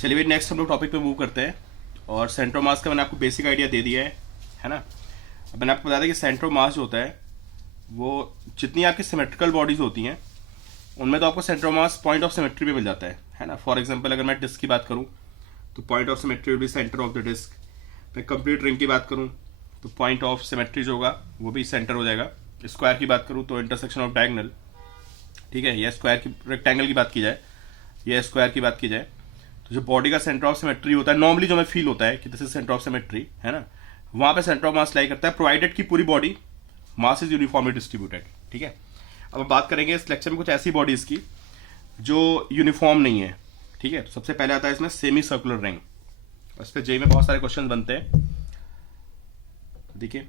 चलिए भाई, नेक्स्ट हम लोग टॉपिक पे मूव करते हैं। और सेंटर ऑफ मास का मैंने आपको बेसिक आइडिया दे दिया है ना। अब मैंने आपको बताया था कि सेंटर ऑफ मास जो होता है वो जितनी आपकी सिमेट्रिकल बॉडीज होती हैं उनमें तो आपको centre of mass point of symmetry पे मिल जाता है ना। फॉर एग्जांपल अगर मैं डिस्क की बात करूं तो point of symmetry will be centre of the disc. मैं कंप्लीट रिंग की बात करूं तो पॉइंट ऑफ सिमेट्री जो होगा वो भी सेंटर हो जाएगा। स्क्वायर की बात करूं तो इंटरसेक्शन ऑफ डायगोनल, ठीक है, या स्क्वायर की रेक्टेंगल की बात की जाए या स्क्वायर की बात की जाए तो जो बॉडी का सेंटर ऑफ सिमेट्री होता है नॉर्मली जो हमें फील होता है कि this is centre of symmetry, है ना, वहां पे सेंटर ऑफ मास लाई करता है प्रोवाइडेड की पूरी body mass is uniformly distributed. ठीक है, अब हम बात करेंगे इस लेक्चर में कुछ ऐसी बॉडीज की जो यूनिफॉर्म नहीं है। ठीक है, तो सबसे पहले आता है इसमें सेमी सर्कुलर रिंग। इस पे जेई में बहुत सारे क्वेश्चन बनते हैं। देखिए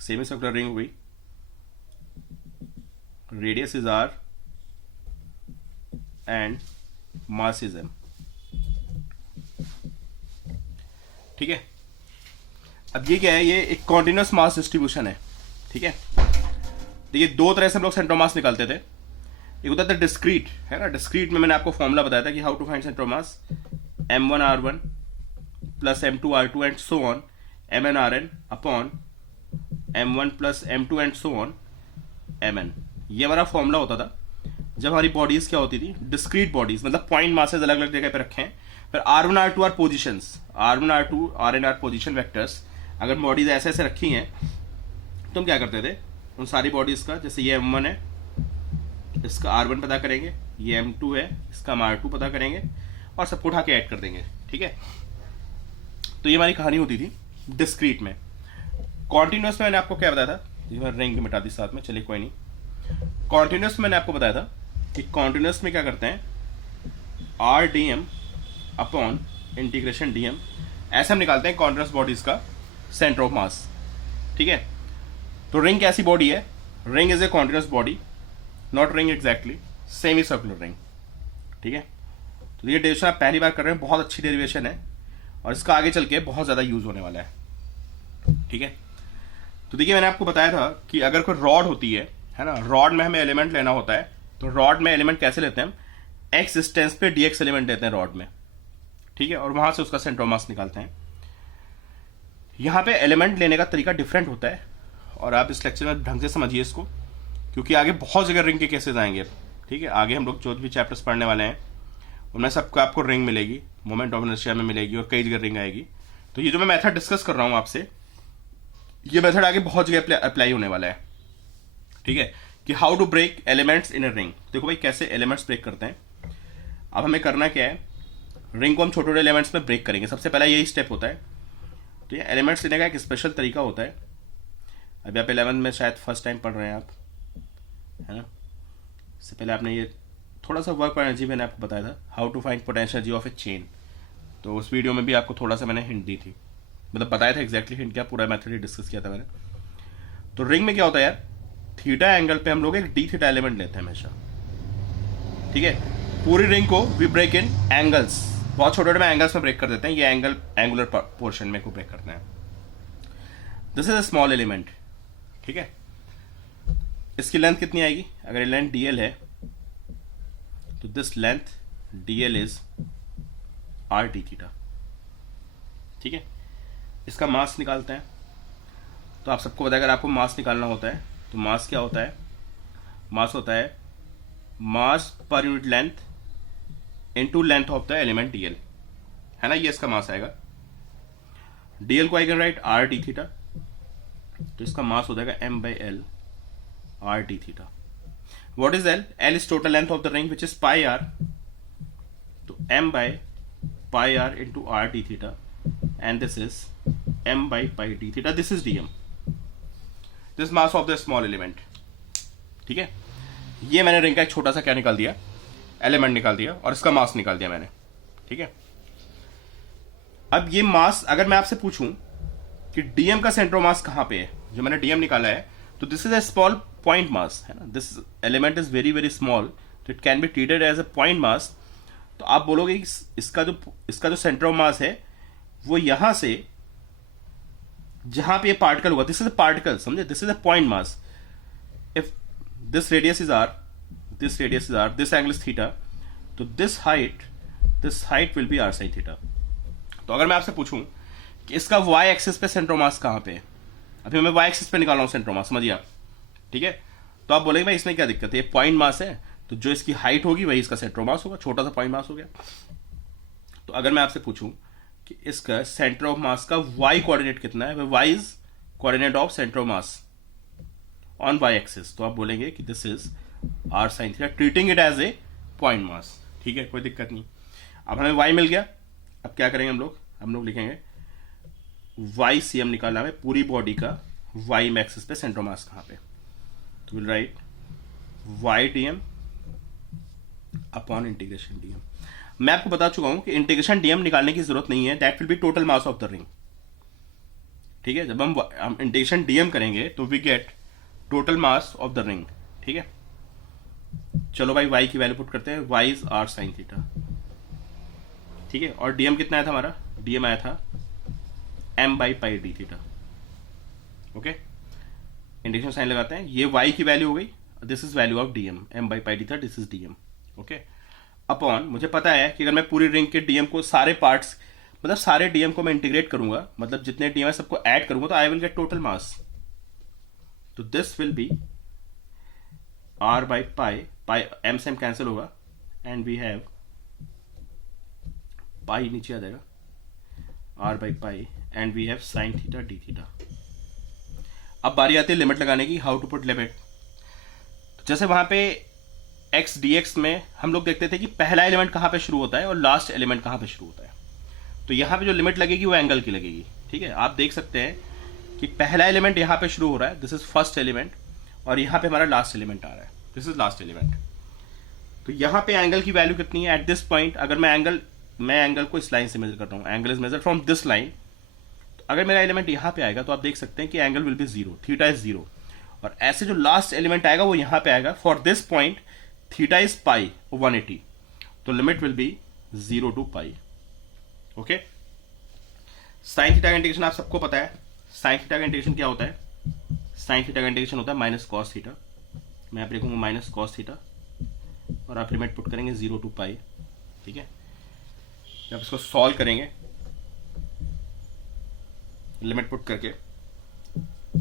सेमी सर्कुलर रिंग हुई, radius is R and mass is M. ठीक है, अब ये क्या है, ये एक कॉन्टिन्यूस मास डिस्ट्रीब्यूशन है। ठीक है, देखिए दो तरह से हम लोग सेंटर ऑफ मास निकालते थे। एक होता था डिस्क्रीट, है ना। डिस्क्रीट में मैंने आपको फॉर्मूला बताया था कि how to find centre of mass, m1r1 plus m2r2 and so on mn upon m1 plus m2 and so on mn। ये हमारा फॉर्मूला होता था जब हमारी बॉडीज क्या होती थी, डिस्क्रीट बॉडीज, मतलब पॉइंट मासेज अलग अलग जगह पे रखे हैं। फिर r1 r2 are positions, r1 r2 rn are position vectors. अगर बॉडीज ऐसे ऐसे रखी हैं तो हम क्या करते थे, उन सारी बॉडीज का, जैसे ये m1 है इसका r1 पता करेंगे, ये m2 है इसका हम r2 पता करेंगे और सबको उठा के ऐड कर देंगे। ठीक है, तो ये हमारी कहानी होती थी डिस्क्रीट में। कॉन्टिन्यूस में मैंने आपको क्या बताया था, रिंग मिटा दी साथ में, चलिए कोई नहीं। कॉन्टिन्यूस में मैंने आपको बताया था कि कॉन्टिन्यूस में क्या करते हैं, R D M upon integration D M, ऐसे हम निकालते हैं कॉन्टिन्यूस बॉडीज का सेंटर ऑफ मास। ठीक है, तो रिंग कैसी बॉडी है, ring is a continuous body, not ring exactly, semi circular ring. ठीक है, तो ये डेरिवेशन आप पहली बार कर रहे हैं, बहुत अच्छी डेरिवेशन है और इसका आगे चल के बहुत ज्यादा यूज होने वाला है। ठीक है, तो देखिए मैंने आपको बताया था कि अगर कोई रॉड होती है ना, रॉड में हमें एलिमेंट लेना होता है तो रॉड में एलिमेंट कैसे लेते हैं हम, एक्स डिस्टेंस पे डीएक्स एलिमेंट लेते हैं रॉड में। ठीक है, और वहां से उसका सेंटर ऑफ मास निकालते हैं। यहां पे एलिमेंट लेने का तरीका डिफरेंट होता है और आप इस लेक्चर में ढंग से समझिए इसको, क्योंकि आगे बहुत जगह रिंग के केसेस आएंगे। ठीक है, आगे हम लोग जो भी चैप्टर्स पढ़ने वाले हैं उनमें सबको आपको रिंग मिलेगी, मोमेंट ऑफ इनर्शिया में मिलेगी और कई जगह रिंग आएगी। तो ये जो मैं मेथड डिस्कस कर रहा हूं आपसे, ये मेथड आगे बहुत जगह अप्लाई होने वाला है। ठीक है, कि how to break elements in a ring. देखो भाई कैसे एलिमेंट्स ब्रेक करते हैं। अब हमें करना क्या है, रिंग को हम छोटे छोटे एलिमेंट्स में ब्रेक करेंगे। सबसे पहला यही स्टेप होता है। तो ये एलिमेंट्स लेने का एक स्पेशल तरीका होता है। अभी आप 11th में शायद फर्स्ट टाइम पढ़ रहे हैं आप, है ना। इससे पहले आपने ये थोड़ा सा वर्क पर एनर्जी मैंने आपको बताया था, how to find potential energy of a chain. तो उस वीडियो में भी आपको थोड़ा सा मैंने हिंट दी थी, मतलब बताया था एग्जैक्टली हिंट क्या, पूरा मेथड ही डिस्कस किया था मैंने। तो रिंग में क्या होता है यार, थीटा एंगल पे हम लोग एक डी थीटा एलिमेंट लेते हैं हमेशा। ठीक है, पूरी रिंग को वी ब्रेक इन एंगल्स, बहुत छोटे छोटे एंगल्स में ब्रेक कर देते हैं। ये एंगल एंगुलर पोर्शन में को ब्रेक करते हैं। This is a small element. ठीक है, इसकी लेंथ कितनी आएगी, अगर ये लेंथ डीएल है तो this length DL is are d theta. ठीक है, इसका मास निकालते हैं। तो आप सबको बताया, अगर आपको मास निकालना होता है तो मास क्या होता है, मास होता है मास पर unit length into length of the element dl, है ना। ये इसका मास आएगा। डीएल को I can write r d theta, तो इसका मास हो जाएगा m by l r d theta. What is l, l is total length of the ring which is pi r, तो m by pi r into r d theta and this is m by pi d theta, this is dm, this mass of the small element। ठीक है, ये मैंने ring का एक छोटा सा क्या निकाल दिया, एलिमेंट निकाल दिया और इसका मास निकाल दिया मैंने। ठीक है, अब ये मास अगर मैं आपसे पूछूं कि dm का सेंटर ऑफ मास कहां पे है, जो मैंने dm निकाला है, तो this is a small point mass, है ना। This element is very very small, तो it can be treated as a point mass. तो आप बोलोगे इसका जो सेंटर ऑफ मास है वो यहां से जहां पे ये पार्टिकल होगा, दिस इज अ पार्टिकल, समझे, this is a point mass. If this radius is r, this radius is r, this angle is theta, तो this height will be r sine theta. तो अगर मैं आपसे पूछूं कि इसका वाई एक्सिस पे सेंटर ऑफ मास कहां पे है, अभी मैं वाई एक्सिस पे निकाल रहा हूं सेंटर ऑफ मास, समझिए आप, ठीक है। तो आप बोलेंगे भाई इसमें क्या दिक्कत है, ये पॉइंट मास है, तो जो इसकी हाइट होगी वही इसका सेंटर ऑफ मास होगा, छोटा सा पॉइंट मास हो गया। तो अगर मैं आपसे पूछूं कि इसका सेंटर ऑफ मास का वाई कोऑर्डिनेट कितना है, Y is coordinate of centre of mass on Y axis, तो आप बोलेंगे कि this is are sine theta, treating it as a point mass, ठीक है, कोई दिक्कत नहीं। अब हमें वाई मिल गया, अब क्या करेंगे हम लोग लिखेंगे वाई सी एम निकालना है पूरी बॉडी का वाई एक्सिस पे सेंटर ऑफ मास कहां पे, तो will write Y D M upon integration D M. मैं आपको बता चुका हूं कि इंटीग्रेशन डी एम निकालने की जरूरत नहीं है, that will be total mass of the ring, ठीक है। जब हम इंटीग्रेशन डी एम करेंगे तो we get total mass of the ring, ठीक है। चलो भाई वाई की वैल्यू पुट करते हैं, y is are sine theta, ठीक है। और डीएम कितना आया था हमारा, डीएम आया था m by pi d theta, okay. Integration sine लगाते हैं, ये वाई की वैल्यू हो गई, this is value of dm m by pi d theta, this is dm, okay. Upon मुझे पता है कि अगर मैं पूरी रिंग के डीएम को सारे पार्ट्स, मतलब सारे डीएम को मैं इंटीग्रेट करूंगा, मतलब जितने डीएम है सबको ऐड करूंगा, तो I will get total mass, तो this will be r by pi, pi m से एम कैंसिल होगा एंड वी हैव पाई नीचे आ जाएगा, r by pi and we have sine theta d theta. अब बारी आती है लिमिट लगाने की, हाउ टू पुट लिमिट। जैसे वहां पे एक्स डी एक्स में हम लोग देखते थे कि पहला एलिमेंट कहां पे शुरू होता है और लास्ट एलिमेंट कहां पे शुरू होता है, तो यहां पे जो लिमिट लगेगी वो एंगल की लगेगी, ठीक है। आप देख सकते हैं कि पहला एलिमेंट यहां पे शुरू हो रहा है, दिस इज फर्स्ट एलिमेंट, और यहां पे हमारा लास्ट एलिमेंट आ रहा है, दिस इज लास्ट एलिमेंट। तो यहां पे एंगल की वैल्यू कितनी है एट दिस पॉइंट, अगर मैं एंगल को इस लाइन से मेजर कर रहा हूं, angle is measure from this line, तो अगर मेरा एलिमेंट यहां पे आएगा तो आप देख सकते हैं कि angle will be zero, theta is zero, और ऐसे जो लास्ट एलिमेंट आएगा वो यहां पे आएगा, for this point theta is pi 180, तो limit will be 0 to pi, okay. Sine theta का इंटीग्रेशन आप सबको पता है, साइन थीटा का इंटीग्रेशन क्या होता है, साइन थीटा का इंटीग्रेशन होता है माइनस कॉस थीटा, मैं आप लिखूंगा माइनस कॉस थीटा, और आप लिमिट पुट करेंगे 0 टू पाई, ठीक है। जब इसको सॉल्व करेंगे लिमिट पुट करके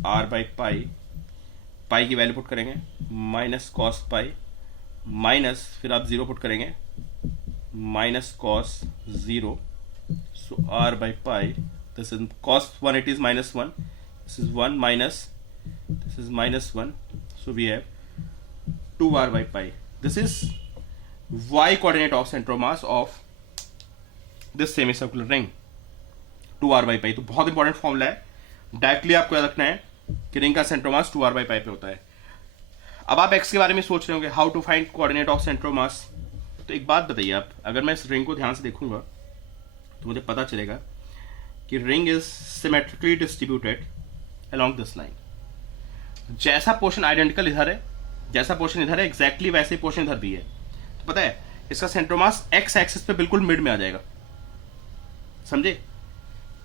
आर बाई पाई, पाई की वैल्यू पुट करेंगे माइनस कॉस पाई, माइनस फिर आप 0 पुट करेंगे minus cos 0, so r by pi, this is cos 180 is minus 1, this is 1 minus, this is minus 1, so we have 2r by pi. This is y coordinate of center of mass of this semicircular ring, 2r by pi। तो बहुत important formula है, directly आपको याद रखना है कि ring का centre of mass 2r by pi पे होता है। अब आप x के बारे में सोच रहे होंगे, how to find coordinate of centre of mass. तो एक बात बताइए आप, अगर मैं इस रिंग को ध्यान से देखूंगा तो मुझे पता चलेगा कि ring is symmetrically distributed along this line, जैसा पोर्शन आइडेंटिकल इधर है, जैसा पोर्शन इधर है एग्जैक्टली वैसे ही पोर्शन इधर भी है, तो पता है इसका सेंटर मास एक्स एक्सिस पे बिल्कुल मिड में आ जाएगा, समझे।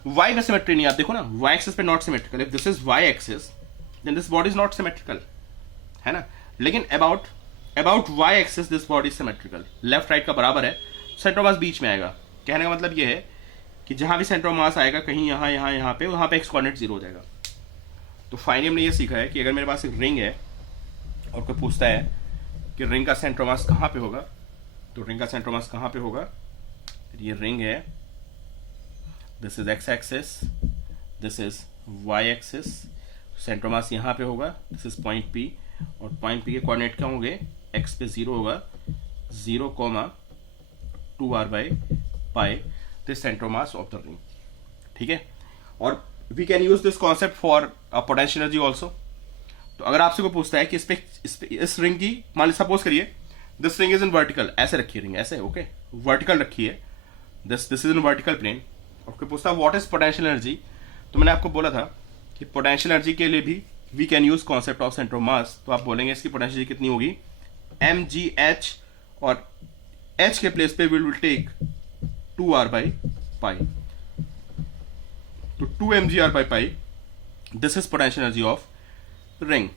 वाई में सिमेट्री नहीं, आप देखो ना, वाई एक्सिस पे not symmetrical, if this is y axis then this body is not symmetrical, है ना। लेकिन about y axis this body is symmetrical, left right का बराबर है, सेंटर मास बीच में आएगा। कहने का मतलब ये है कि जहां भी सेंटर मास आएगा, कहीं यहां पे, वहां पे एक्स कोऑर्डिनेट 0 हो जाएगा। तो फाइनली हमने ये सीखा है कि अगर मेरे पास एक रिंग है और कोई पूछता है कि रिंग का सेंटर मास कहां पे होगा, तो रिंग का सेंटर मास कहां पे होगा, ये रिंग है, this is x axis, this is y axis, centre mass यहां पे होगा, दिस इज पॉइंट पी, और पॉइंट पी के कोऑर्डिनेट क्या होंगे, एक्स पे 0 होगा, 0, 2r by pi, this centre mass of the ring, ठीक है। और we can use this concept for potential energy also. तो अगर आपसे कोई पूछता है कि इस रिंग की, मान ली सपोज करिए this ring is in vertical, ऐसे रखिए रिंग, ऐसे, ओके, वर्टिकल रखिए, this is in vertical plane, और कोई पूछता है व्हाट इज पोटेंशियल एनर्जी, तो मैंने आपको बोला था कि पोटेंशियल एनर्जी के लिए भी we can use concept of centre of mass. तो आप बोलेंगे इसकी पोटेंशियल एनर्जी कितनी होगी, mgh, और h के प्लेस पे will take 2r by pi, तो 2 mgr by pi, this is potential energy of ring.